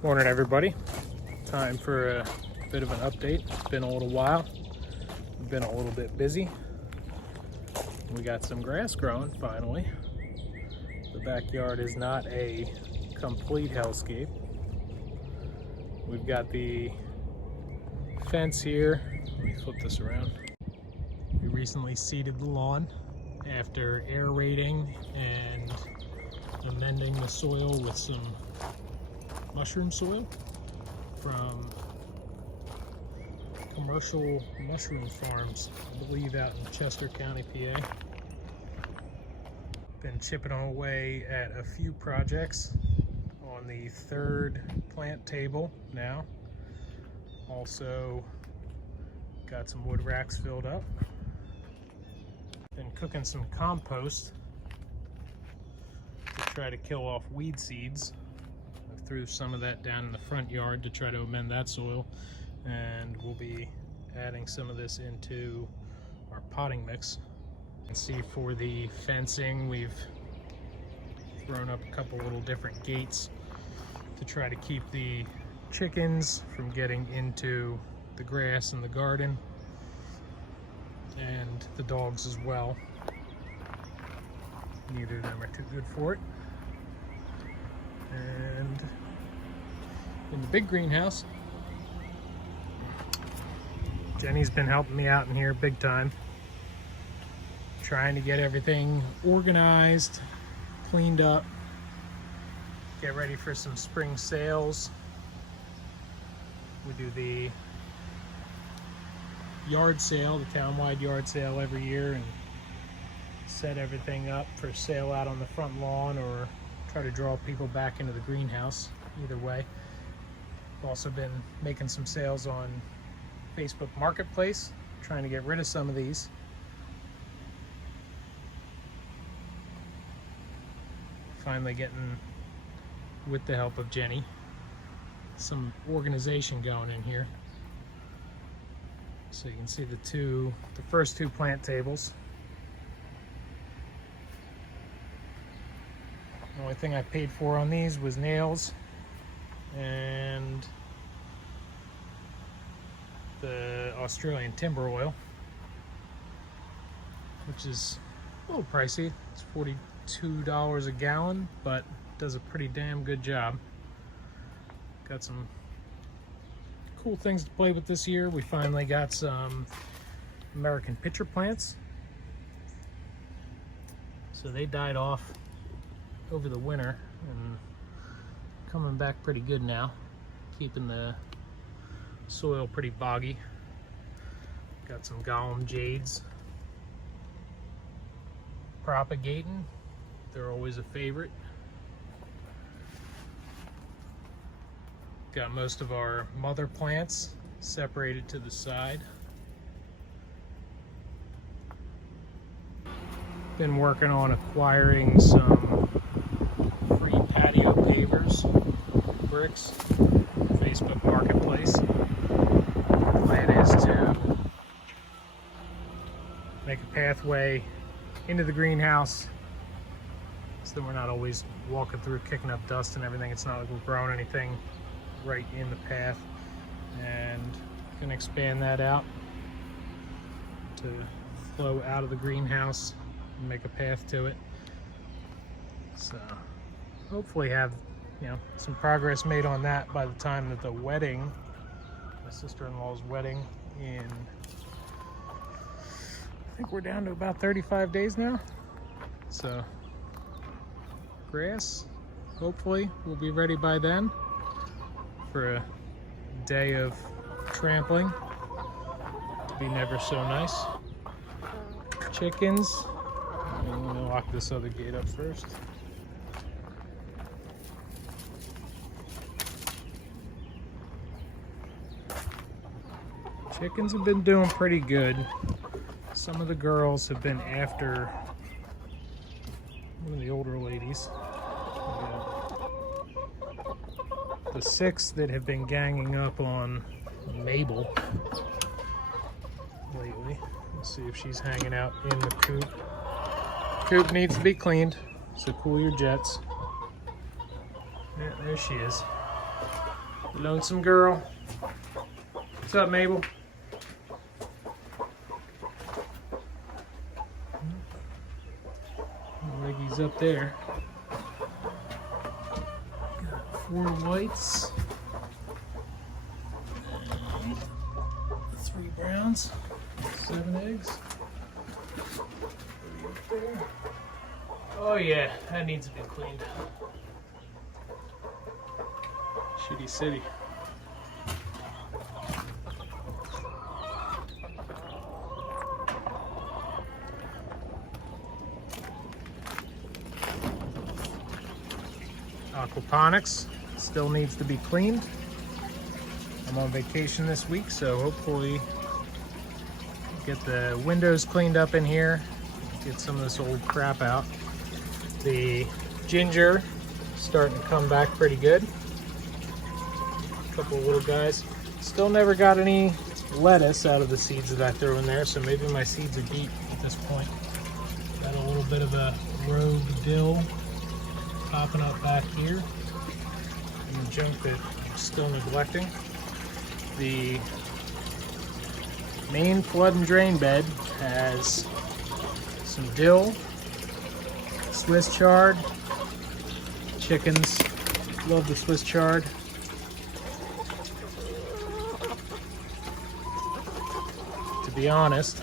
Morning, everybody. Time for a bit of an update. It's been a little while. We've been a little bit busy. We got some grass growing finally. The backyard is not a complete hellscape. We've got the fence here. Let me flip this around. We recently seeded the lawn after aerating and amending the soil with some mushroom soil from Commercial Mushroom Farms, I believe out in Chester County, PA. Been chipping away at a few projects on the third plant table now. Also got some wood racks filled up. Been cooking some compost to try to kill off weed seeds. I threw some of that down in the front yard to try to amend that soil, and we'll be adding some of this into our potting mix. And see, for the fencing, we've thrown up a couple little different gates to try to keep the chickens from getting into the grass in the garden, and the dogs as well. Neither of them are too good for it. And in the big greenhouse, Jenny's been helping me out in here big time, trying to get everything organized, cleaned up, get ready for some spring sales. We do the yard sale, the town-wide yard sale every year, and set everything up for sale out on the front lawn or try to draw people back into the greenhouse. Either way. I've also been making some sales on Facebook Marketplace, trying to get rid of some of these. Finally getting, with the help of Jenny, some organization going in here. So you can see the first two plant tables. The only thing I paid for on these was nails and the Australian timber oil, which is a little pricey. It's $42 a gallon, but does a pretty damn good job. Got some cool things to play with this year. We finally got some American pitcher plants. So they died off over the winter and coming back pretty good now, keeping the soil pretty boggy. Got some Gollum jades propagating. They're always a favorite. Got most of our mother plants separated to the side. Been working on acquiring some free patio pavers, bricks, Facebook Marketplace. The plan is to make a pathway into the greenhouse so that we're not always walking through kicking up dust and everything. It's not like we're growing anything right in the path, and can expand that out to flow out of the greenhouse and make a path to it. So hopefully have, some progress made on that by the time that the wedding, my sister-in-law's wedding, in, I think we're down to about 35 days now. So grass, hopefully we'll be ready by then for a day of trampling. It'll be never so nice. Chickens. I'm gonna lock this other gate up first. Chickens have been doing pretty good. Some of the girls have been after one of the older ladies. The 6 that have been ganging up on Mabel lately. Let's see if she's hanging out in the coop. Coop needs to be cleaned, so cool your jets. Yeah, there she is. Lonesome girl. What's up, Mabel? Leggy's up there. Got 4 whites. And 3 browns. 7 eggs. Oh yeah, that needs to be cleaned. Shitty city. Aquaponics still needs to be cleaned. I'm on vacation this week, so hopefully get the windows cleaned up in here, get some of this old crap out. The ginger starting to come back pretty good. A couple of little guys. Still never got any lettuce out of the seeds that I threw in there, so maybe my seeds are deep at this point. Got a little bit of a rogue dill popping up back here, and the junk that I'm still neglecting. The main flood and drain bed has some dill, Swiss chard. Chickens love the Swiss chard. To be honest,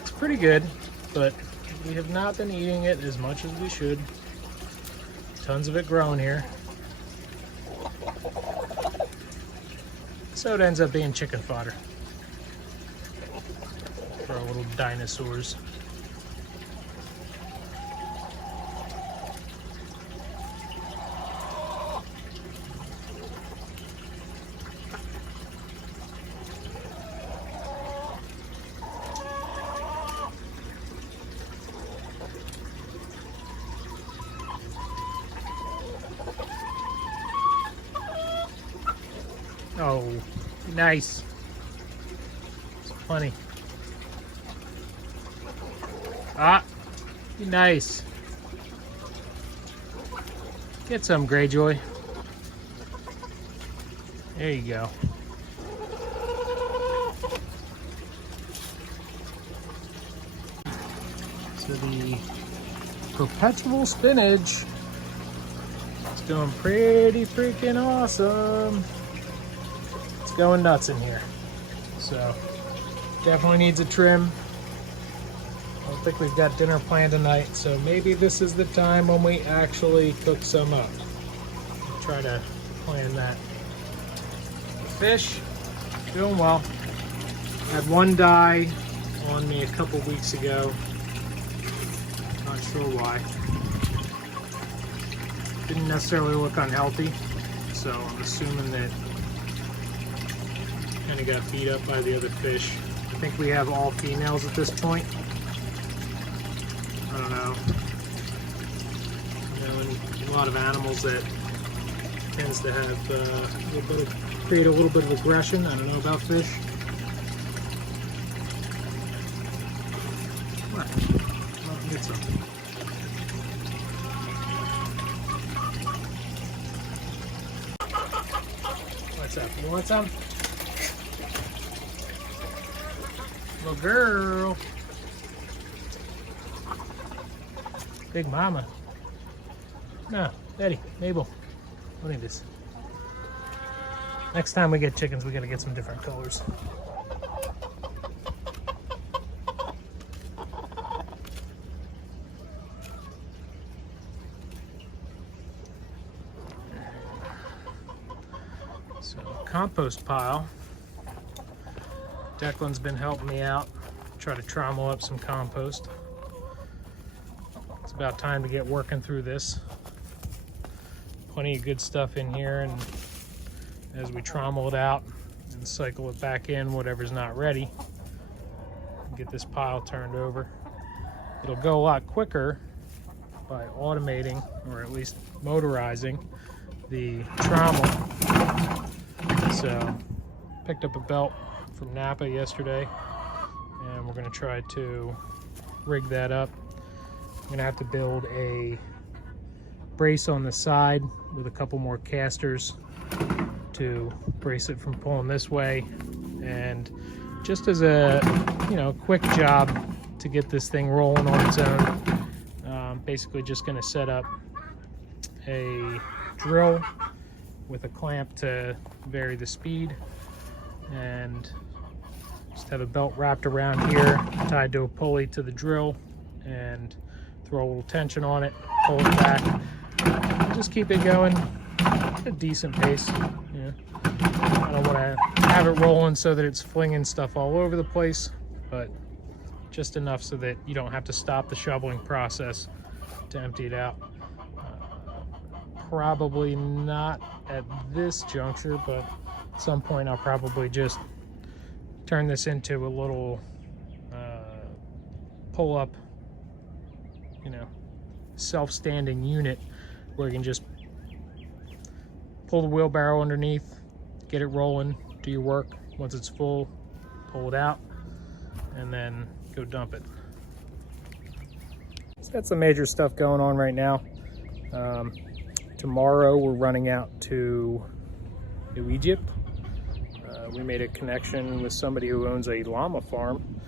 it's pretty good, but we have not been eating it as much as we should. Tons of it growing here. So it ends up being chicken fodder for our little dinosaurs. Oh, nice. It's plenty. Ah, nice. Get some, Greyjoy. There you go. So the perpetual spinach is doing pretty freaking awesome. Going nuts in here, so definitely needs a trim. I don't think we've got dinner planned tonight, so maybe this is the time when we actually cook some up. I'll try to plan that. The fish, doing well. I had one die on me a couple weeks ago. Not sure why. Didn't necessarily look unhealthy, so I'm assuming that kind of got beat up by the other fish. I think we have all females at this point. I don't know. You know, and a lot of animals that tends to have a little bit of, create a little bit of aggression. I don't know about fish. What? I'll get something. What's up? You want some? Little girl. Big mama. No, Daddy, Mabel. Look at this. Next time we get chickens, we gotta get some different colors. So, compost pile. Declan's been helping me out, try to trommel up some compost. It's about time to get working through this. Plenty of good stuff in here, and as we trommel it out and cycle it back in, whatever's not ready, get this pile turned over. It'll go a lot quicker by automating, or at least motorizing, the trommel. So, picked up a belt from Napa yesterday, and we're going to try to rig that up. I'm going to have to build a brace on the side with a couple more casters to brace it from pulling this way. And just as a, you know, quick job to get this thing rolling on its own, basically just going to set up a drill with a clamp to vary the speed, and just have a belt wrapped around here tied to a pulley to the drill, and throw a little tension on it, pull it back, just keep it going at a decent pace. Yeah. I don't want to have it rolling so that it's flinging stuff all over the place, but just enough so that you don't have to stop the shoveling process to empty it out. Probably not at this juncture, but at some point I'll probably just turn this into a little pull-up, you know, self-standing unit where you can just pull the wheelbarrow underneath, get it rolling, do your work. Once it's full, pull it out, and then go dump it. It's got some major stuff going on right now. Tomorrow we're running out to New Egypt. We made a connection with somebody who owns a llama farm,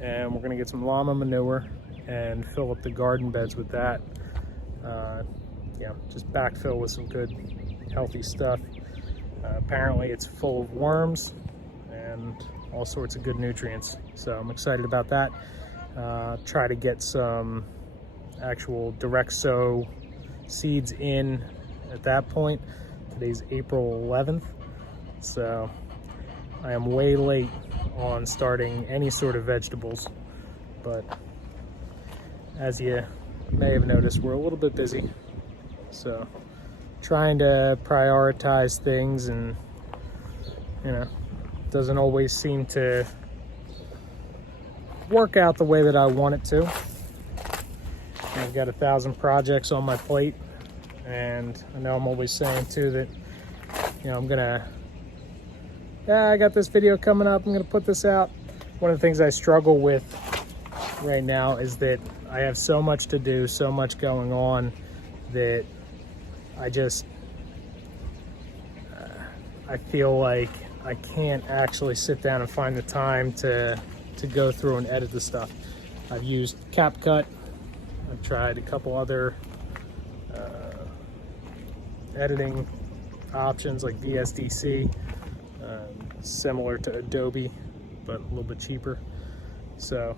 and we're gonna get some llama manure and fill up the garden beds with that. Yeah, just backfill with some good healthy stuff. Apparently it's full of worms and all sorts of good nutrients, so I'm excited about that. Try to get some actual direct sow seeds in at that point. Today's April 11th, so I am way late on starting any sort of vegetables, but as you may have noticed, we're a little bit busy, so trying to prioritize things, and you know, doesn't always seem to work out the way that I want it to. I've got 1,000 projects on my plate, and I know I'm always saying too that, you know, I got this video coming up, I'm gonna put this out. One of the things I struggle with right now is that I have so much to do, so much going on, that I feel like I can't actually sit down and find the time to go through and edit the stuff. I've used CapCut. I've tried a couple other editing options like VSDC, similar to Adobe, but a little bit cheaper. So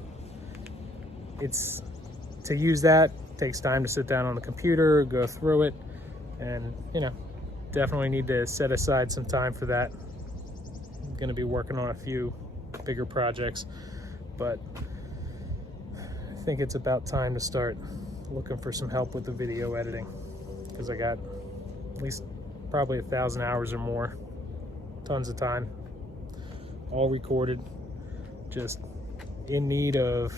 to use that takes time to sit down on the computer, go through it, and you know, definitely need to set aside some time for that. I'm going to be working on a few bigger projects, but I think it's about time to start looking for some help with the video editing, because I got at least probably 1,000 hours or more, tons of time, all recorded, just in need of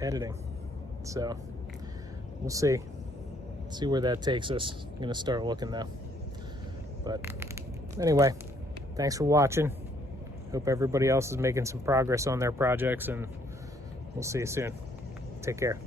editing. So we'll see where that takes us. I'm gonna start looking now. But anyway, thanks for watching. Hope everybody else is making some progress on their projects, and we'll see you soon. Take care.